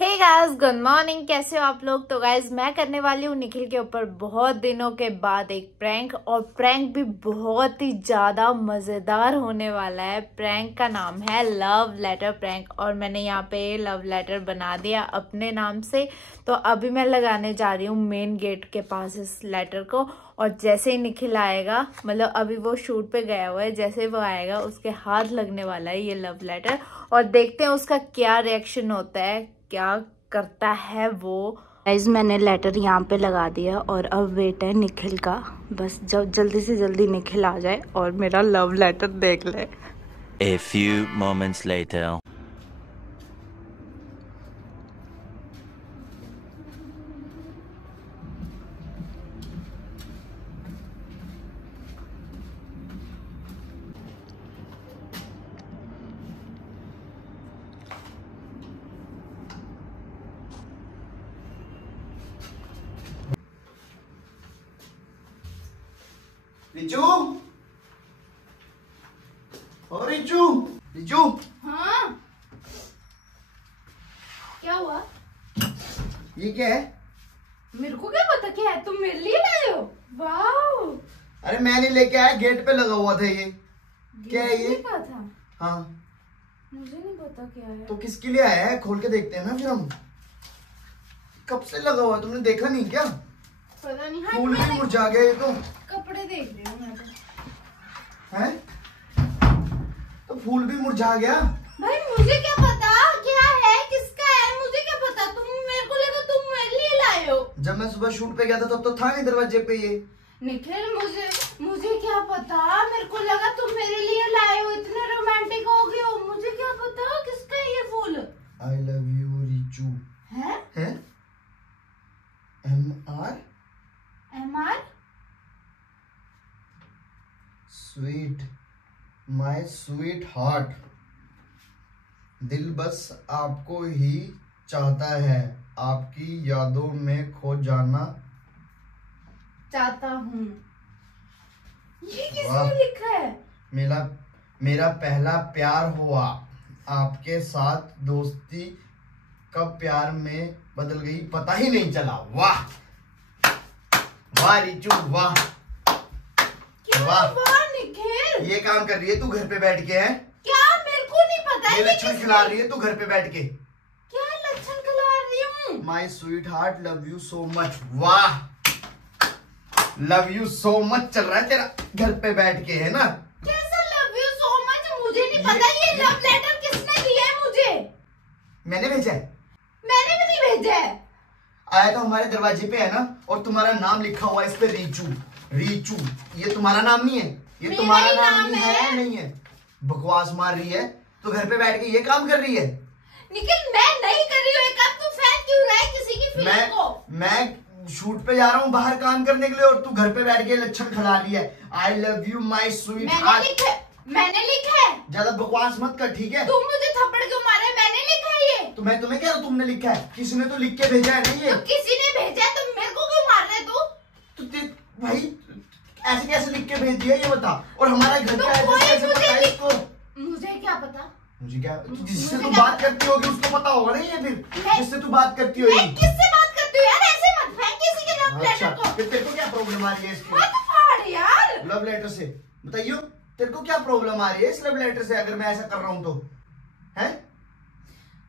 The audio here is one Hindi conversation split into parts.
Hey guys, good morning. कैसे हो आप लोग? तो गाइस मैं करने वाली हूँ निखिल के ऊपर बहुत दिनों के बाद एक प्रैंक, और प्रैंक भी बहुत ही ज्यादा मजेदार होने वाला है। प्रैंक का नाम है लव लेटर प्रैंक, और मैंने यहाँ पे लव लेटर बना दिया अपने नाम से। तो अभी मैं लगाने जा रही हूँ मेन गेट के पास इस लेटर को, और जैसे ही निखिल आएगा, मतलब अभी वो शूट पे गया हुआ है, जैसे ही वो आएगा उसके हाथ लगने वाला है ये लव लेटर, और देखते हैं उसका क्या रिएक्शन होता है, क्या करता है वो। गाइस मैंने लेटर यहाँ पे लगा दिया और अब वेट है निखिल का। बस जब जल्दी से जल्दी निखिल आ जाए और मेरा लव लेटर देख ले। A few moments later. Richu, और रिचू, रिचू। हाँ, क्या हुआ? ये क्या है? मेरे को क्या पता क्या है? तुम मेरे लिए लाए हो? वाओ! अरे मैं नहीं लेके आया, गेट पे लगा हुआ था ये। क्या है ये? क्या था? हाँ, मुझे नहीं पता क्या है। तो किसके लिए आया है? खोल के देखते हैं ना फिर हम। कब से लगा हुआ है, तुमने देखा नहीं क्या? पता नहीं। फूल भी मुरझा गया ये तो। कपड़े देख रही हूँ मैं तो। हैं? तो फूल भी मुरझा गया। भाई मुझे क्या पता क्या है, किसका है, मुझे क्या पता। तुम मेरे को लगा तुम मेरे लिए लाए हो। जब मैं सुबह शूट पे गया था तब तो था नहीं दरवाजे पे ये। निखिल मुझे क्या पता, मेरे को लगा तुम मेरे लिए लाए हो। इतने रोमांटिक हो गए हो, मुझे क्या पता किसका है ये फूल। I love you Richu. है? MR MR sweet, my sweet heart. दिल बस आपको ही चाहता है, आपकी यादों में खो जाना चाहता हूँ। ये वाह। किसने लिखा है? मेरा पहला प्यार हुआ, आपके साथ दोस्ती कब प्यार में बदल गई पता ही नहीं चला। वाह वाह रिचू, वाह वाह। वाह निखिल, ये काम कर रही है तू घर पे बैठ के? है क्या? मेरे को नहीं पता। ये लक्षण खिला रही है तू घर पे बैठ के? क्या लक्षण खिला रही हूँ? My sweet heart love you so much. वाह, लव यू सो मच चल रहा है तेरा घर पे बैठ के, है ना? कैसा लव यू सो मच? मुझे नहीं पता ये लव लेटर किसने दिया है मुझे। मैंने भेजा है। मैंने भी नहीं भेजा है। आया तो हमारे दरवाजे पे है ना, और तुम्हारा नाम लिखा हुआ है इस पे, रिचू। रिचू, ये तुम्हारा नाम नहीं है, ये मेरा तुम्हारा ही नाम नाम नहीं है। नहीं है। बकवास मार रही है तो घर पे बैठ के ये काम कर रही है। निखिल मैं नहीं कर रही हूँ। एक अब तू फैन क्यों रहा है किसी की फिल्म को? मैं शूट पे जा रहा हूँ बाहर काम करने के लिए, और तू घर पे बैठ के लक्षण खिला रही है। I love you my sweet heart. मैंने लिखा है। ज्यादा बकवास मत कर, ठीक है? तुम मुझे थप्पड़ क्यों मारे? मैंने लिखा है ये। तो मैं तुम्हें कह रहा हूँ तुमने लिखा है, किसी ने तो लिख के भेजा है नहीं ये। तो किसी ने भेजा है, तुम मेरे को क्यों मार रहे तू? तो भाई ऐसे कैसे लिख के भेज दिया ये बता, और हमारा घर का एड्रेस कैसे पता है इसको? मुझे क्या पता? मुझे क्या, जिससे तू बात करती होगी उसको पता होगा नहीं ये? फिर जिससे तू बात करती होगी। मैं किससे बात करती हूँ यार? ऐसे मत फेंक किसी के लव अच्छा, लेटर को। फिर तेरे को क्या प्रॉब्लम आ रही है इसकी? मत फाड़ यार। लव लेटर से बताइयो, तेरे को क्या प्रॉब्लम आ रही है इस लव लेटर से? अगर मैं ऐसा कर रहा हूं तो है?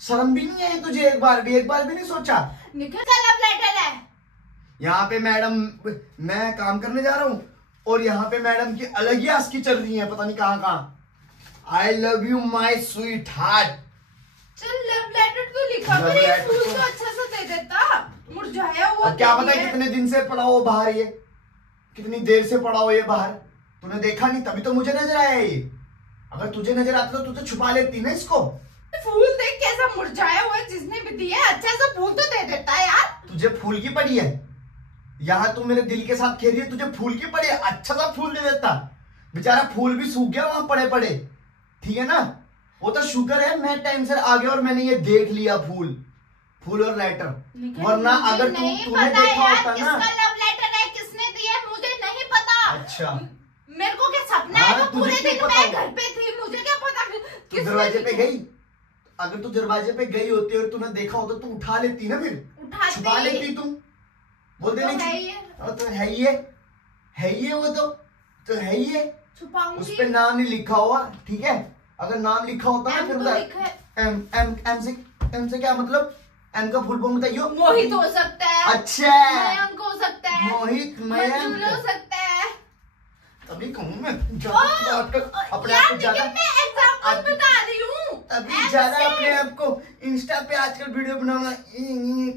शर्म भी नहीं है तुझे? एक बार भी नहीं सोचा? निखिल का लव लेटर है। यहाँ पे मैडम, मैं काम करने जा रहा हूँ और यहाँ पे मैडम की अलग ही आस्की चल रही है, पता नहीं कहाँ कहाँ। I love you my sweet heart. चल लव लेटर तो लिखा, Love फिर ये letter फूल तो- तो अच्छा सा दे देता। मुरझाया हुआ अब क्या तो पता है। कितने दिन से पड़ा हो बाहर ये, कितनी देर से पड़ा हो ये बाहर, तूने देखा नहीं तभी तो मुझे नजर आया ये। अगर तुझे नजर आता तो तू तो छुपा लेती ना इसको। फूल देख कैसा मुरझाया हुआ है, जिसने भी दिया है अच्छा सा फूल तो दे देता है यार। तुझे फूल की पड़ी है, यहाँ तू मेरे दिल के साथ खेल रही है, तुझे फूल की पड़ी है, अच्छा सा फूल दे देता। बेचारा फूल भी सूख गया वहां पड़े पड़े, ठीक है ना? वो तो शुक्र है मैं टाइम से आ गया और मैंने ये देख लिया फूल और लेटर, वरना अगर तूने देखा होता ना। किसका लव लेटर है, किसने दिया है, मुझे नहीं पता। अच्छा, मेरे को क्या सपना है? हाँ, तो पूरे तुझे दिन क्यों मैं पता घर पे थी, मुझे क्या पता तू दरवाजे पे गई? अगर तू दरवाजे पे गई होती और तूने देखा होता तो उठा लेती ना, फिर छुपा लेती तुम, बोल दे नहीं तो है ये वो तो है ही है, उस पे नाम नहीं लिखा हुआ, ठीक है। अगर नाम लिखा होता ना फिर एम से क्या मतलब, एम का फुल फॉर्म बताइयो। मोहित हो सकता है, अच्छा मयंक हो सकता है, मोहित मयंक हो सकता है। तभी कहूँ मैं अपने आप को ज्यादा बता रही हूँ, तभी ज्यादा अपने आप को इंस्टा पे आजकल वीडियो बनाना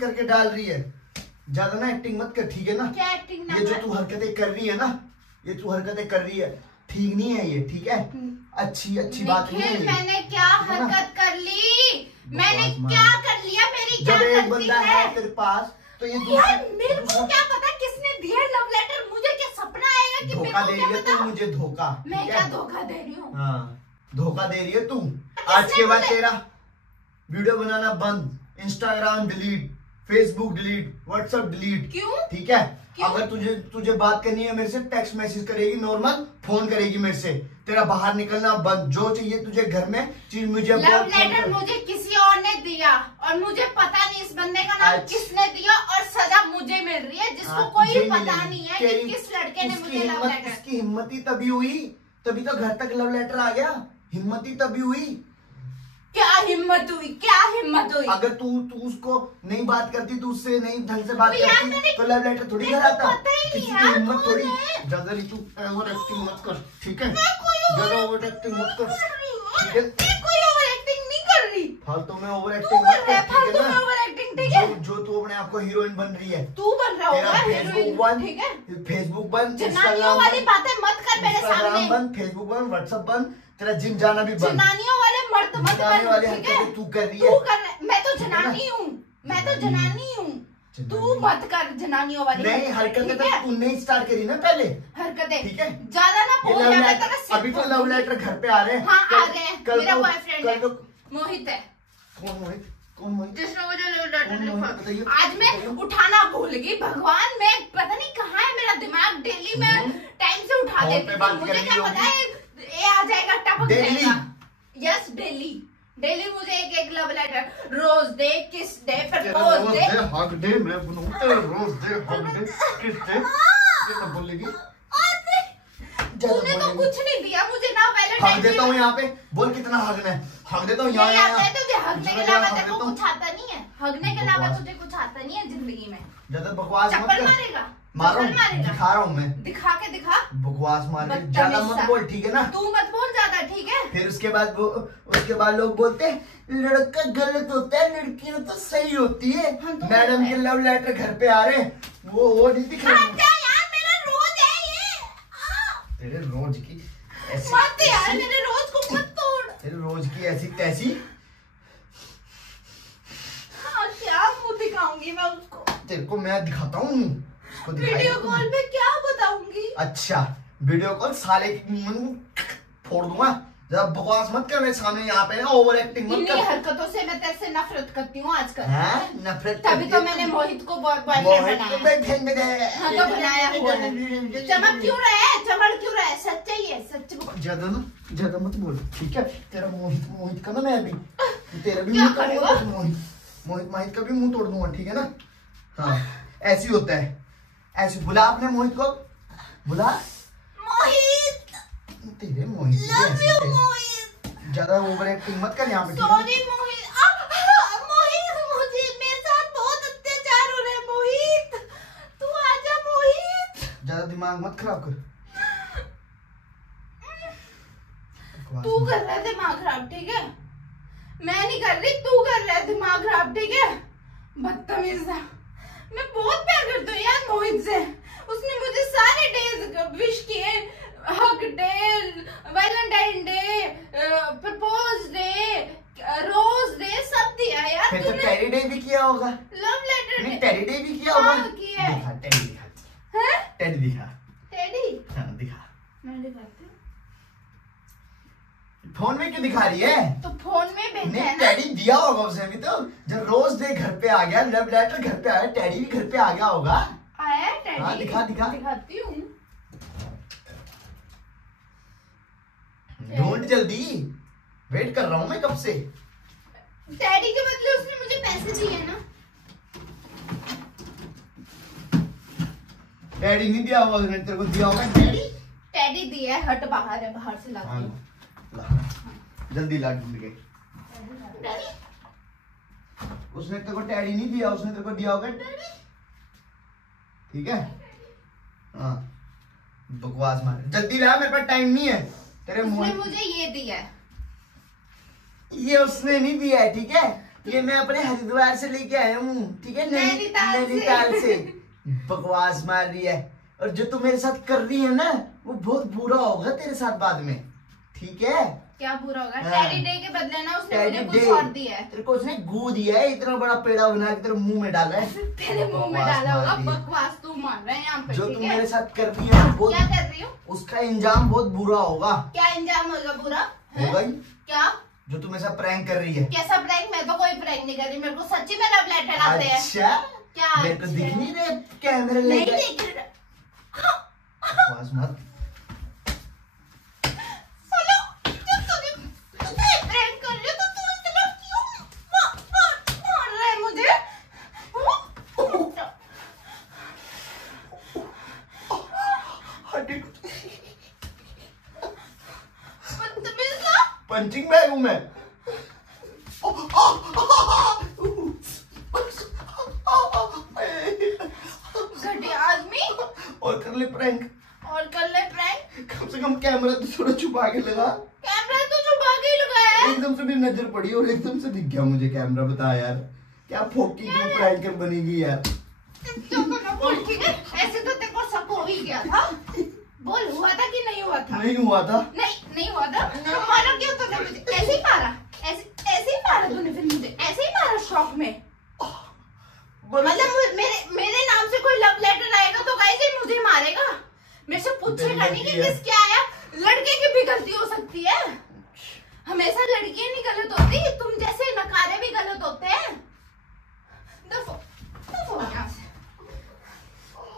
करके डाल रही है। ज्यादा ना एक्टिंग मत कर, ठीक है ना। क्या एक्टिंग ना, ये जो तू हरकतें कर रही है ना, ये तू हरकतें कर रही है, ठीक नहीं है ये, ठीक है। अच्छी बात नहीं है। मैंने क्या हरकत कर ली, मैंने क्या कर लिया, मेरी क्या जब एक गलती बंदा है तेरे पास तो ये मेरे को क्या पता किसने दिया लव लेटर, मुझे क्या सपना आएगा कि धोखा दे रही है तू मुझे, धोखा। मैं क्या धोखा दे रही हूँ? हाँ धोखा दे रही है तू। आज के बाद तेरा वीडियो बनाना बंद, Instagram delete, Facebook delete, WhatsApp delete. क्यों? ठीक है। अगर तुझे बात करनी है मेरे से, टेक्स्ट मैसेज करेगी, नॉर्मल फोन करेगी मेरे से। तेरा बाहर निकलना बंद, जो चाहिए तुझे घर में चीज मुझे लव लेटर मुझे किसी और ने दिया और मुझे पता नहीं इस बंदे का नाम किसने दिया, और सजा मुझे मिल रही है जिसको कोई पता नहीं है कि किस लड़के ने मुझे लव लेटर। इसकी हिम्मत ही तभी हुई, तभी तो घर तक लव लेटर आ गया। हिम्मत ही तभी हुई। क्या हिम्मत हुई, क्या हिम्मत हुई? अगर तू उसको नहीं बात करती, तू उससे नहीं ढंग से बात करती तो लव लेटर थोड़ी घर आता। किसी की हिम्मत थोड़ी। ज्यादा नहीं तू ओवर एक्टिंग मत कर, ठीक है। ज्यादा ओवर एक्टिंग मत कर, ठीक है। कोई ओवर एक्टिंग नहीं कर रही, फालतू में ओवर एक्टिंग मत कर, ठीक है ना। ओवर एक्टिंग, ठीक है। जो तू अपने आप को हीरोइन बन रही है, तू बन रहा होगा फेसबुक बंद, ठीक है। फेसबुक बंद, जनानियों वाली बातें मत कर मेरे सामने। बंद, फेसबुक बंद, व्हाट्सएप बंद, तेरा जिम जाना भी बंद। जनानियों वाले मर्द मत बन, ठीक है। तू कर रही है, तू कर, मैं तो जनानी हूँ, मैं तो जनानी हूँ। तू मत कर जनानियों वाली नहीं हरकतें तो तूने स्टार्ट करी ना पहले, हरकतें, ठीक है। ज्यादा ना बोल, अभी तो लव लेटर घर पे आ रहे हैं। हाँ आ गए। मेरा बॉयफ्रेंड है मोहित है। कौन मोहित? कौन मोहित? जिसने मुझे लव लेटर लिखा। आज मैं उठाना भूल गई, भगवान मैं पता नहीं कहाँ है मेरा दिमाग। डेली में टाइम से उठा देती थी, मुझे क्या पता है ये आ जाएगा, टपक जाएगा। यस डेली मुझे एक लव लेटर, रोज डे, किस day, propose day, hug day, मैं बनूं तेरा रोज डे, हग डे, किस डे, ये सब बोलेगी। तूने तो कुछ नहीं दिया मुझे ना, वैलेंटाइन हग देता हूँ यहाँ पे, बोल कितना हगना है, हग देता हूँ यहाँ। तुझे हगने के अलावा तेरे को कुछ आता नहीं है, हगने के अलावा तुझे कुछ आता नहीं है जिंदगी में। ज्यादा बकवास मत कर। मारेगा, मारो, दिखा रहा हूँ मैं, दिखा के दिखा। बकवास मार के ज्यादा मत बोल, ठीक है ना। तू मत बोल ज्यादा, ठीक है। फिर उसके बाद लोग बोलते हैं लड़का गलत होता है, लड़की तो सही होती है। मैडम के लव लेटर घर पे आ रहे, वो नहीं दिख रहा। यार मेरा रोज है ये। तेरे रोज की ऐसी मत यार, मेरे रोज को मत तोड़। तेरे रोज की ऐसी तैसी। हाँ क्या मुंह दिखाऊंगी मैं उसको? तेरे को मैं दिखाता हूँ, वीडियो कॉल पे क्या बताऊंगी? अच्छा वीडियो कॉल साले की मुंह फोड़ दूंगा। जरा बकवास मत कर मेरे सामने, यहाँ पे ना ओवर एक्टिंग मत कर। हरकतों से मैं तेरे से नफरत करती हूँ आजकल। नफरत तभी तो मैंने मोहित को बॉयफ्रेंड बनाया। हाँ तो बनाया हुआ है। चमक क्यों रहा है? सच्चाई है, सच ज्यादा मत बोल, ठीक है। तेरा मोहित का ना मैं अभी तेरा भी क्या मुंह तोड़ूंगा, मोहित का भी मुंह तोड़ दूंगा, ठीक है ना। हाँ ऐसी होता है, ऐसे बुला अपने मोहित को, बुला मोहित। तेरे मोहित ज्यादा ओवर एक्टिंग मत कर यहाँ पे। सॉरी मोहित, मुझे मेरे साथ बहुत अत्याचार हो रहे हैं मोहित, तू आजा मोहित। ज्यादा दिमाग मत खराब कर। तू कर रहा है दिमाग खराब, ठीक है। मैं नहीं कर रही, तू कर रहा है दिमाग खराब, ठीक है। बदतमीज, मैं बहुत प्यार करती हूँ यार मोहित से। उसने मुझे सारे डेज विश किए, hug day, Valentine day, propose day, rose day, सब दिया यार। फिर तो टेडी डे भी किया होगा, लव लेटर नहीं टेडी डे भी किया होगा। किया है। दिखा टेडी, दिखा हैं? टेडी दिखा, टेडी हाँ दिखा। मैं दिखाती हूँ। फोन में क्यों दिखा रही है? तो फोन में भेजा नहीं है ना। टेडी दिया होगा उसने भी तो। जब रोज डे घर पे आ गया, लव लेटर घर पे आया, टेडी भी घर पे आ गया होगा। आया है टेडी? हाँ दिखा दिखाती हूँ। ढूंढ जल्दी, वेट कर रहा हूँ मैं कब से। डैडी के बदले उसने मुझे पैसे चाहिए ना। डैडी नहीं दिया होगा उसने, तेरे को दिया होगा डैडी। डैडी दिया है, हट बाहर है, बाहर से लाती हूँ। जल्दी ला ढूंढ के। उसने तेरे को डैडी नहीं दिया, उसने तेरे को दिया होगा डैडी। ठीक है, हाँ बकवास मार, जल्दी ला, मेरे पास टाइम नहीं है। तेरे मुंह मुझे ये दिया है। ये उसने नहीं दिया है, ठीक है, ये मैं अपने हरिद्वार से लेके आया हूँ, ठीक है, नैनीताल से। बकवास मार रही है, और जो तू मेरे साथ कर रही है ना, वो बहुत बुरा होगा तेरे साथ बाद में, ठीक है। क्या बुरा होगा? हाँ। टेडी डे के बदले ना उसने मुझे कुछ और दिया है। तेरे को उसने गू दिया है, इतना बड़ा पेड़ा बना के तेरे मुंह में डाला है। तेरे मुंह में डाला होगा, बकवास तू मान रहा है यहाँ पे। जो तू मेरे साथ कर रही है, क्या कर रही हूँ? उसका इंजाम बहुत बुरा होगा। क्या इंजाम होगा बुरा? होगा ही। क्या? जो तू मेरे साथ प्रैंक कर रही है। कैसा प्रैंक? मैं तो कोई प्रैंक नहीं कर रही, मेरे को सच्ची में लव लेटर आते हैं। अच्छा, क्या? मेरे को दिख नहीं रहे कैमरे नहीं लेके। दिख रहा। बकवास मत। पंचिंग बैग हूं मैं। घटिया आदमी। और कर ले प्रैंक। और कर ले प्रैंक। कम से कम कैमरा तो थोड़ा छुपा के लगा। कैमरा तो छुपा के ही लगाया है। एकदम से भी नजर पड़ी और एकदम से दिख गया मुझे कैमरा। बता यार, क्या फोकी क्यों प्रैंकर बनेगी यार। बोल, ठीक है, ऐसे तो तेरे को शक हो ही गया था। बोल, हुआ था कि नहीं हुआ था? नहीं हुआ था। नहीं हुआ था। तो मारा क्यों तूने मुझे? ऐसे ही मारा, ऐसे ही मारा तूने फिर मुझे, ऐसे ही मारा शौक में। मतलब मेरे नाम से कोई लव लेटर आएगा तो गाइस मुझे मारेगा। मेरे से पूछेगा नहीं कि किसके आया। लड़के की भी गलती हो सकती है, हमेशा लड़कियां नहीं गलत होती, तुम जैसे नकारे भी गलत होते हैं।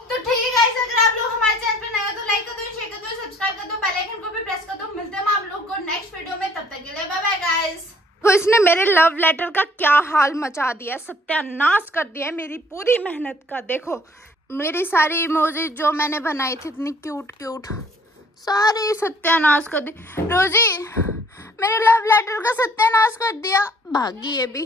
तो ठीक है गाइस, अगर आप लोग हमारे चैनल पे नए हो तो लाइक कर दो, शेयर कर दो, सब्सक्राइब कर दो, बेल आइकन को भी प्रेस कर दो। मिलते हैं हम आप लोग को नेक्स्ट वीडियो में, तब तक के लिए बाय बाय गाइस। तो इसने मेरे लव लेटर का क्या हाल मचा दिया, सत्यानाश कर दिया है मेरी पूरी मेहनत का। देखो मेरी सारी इमोजी जो मैंने बनाई थी इतनी क्यूट क्यूट, सारी सत्यानाश कर दी। रोजी मेरे लव लेटर का सत्यानाश कर दिया, भागी ये भी।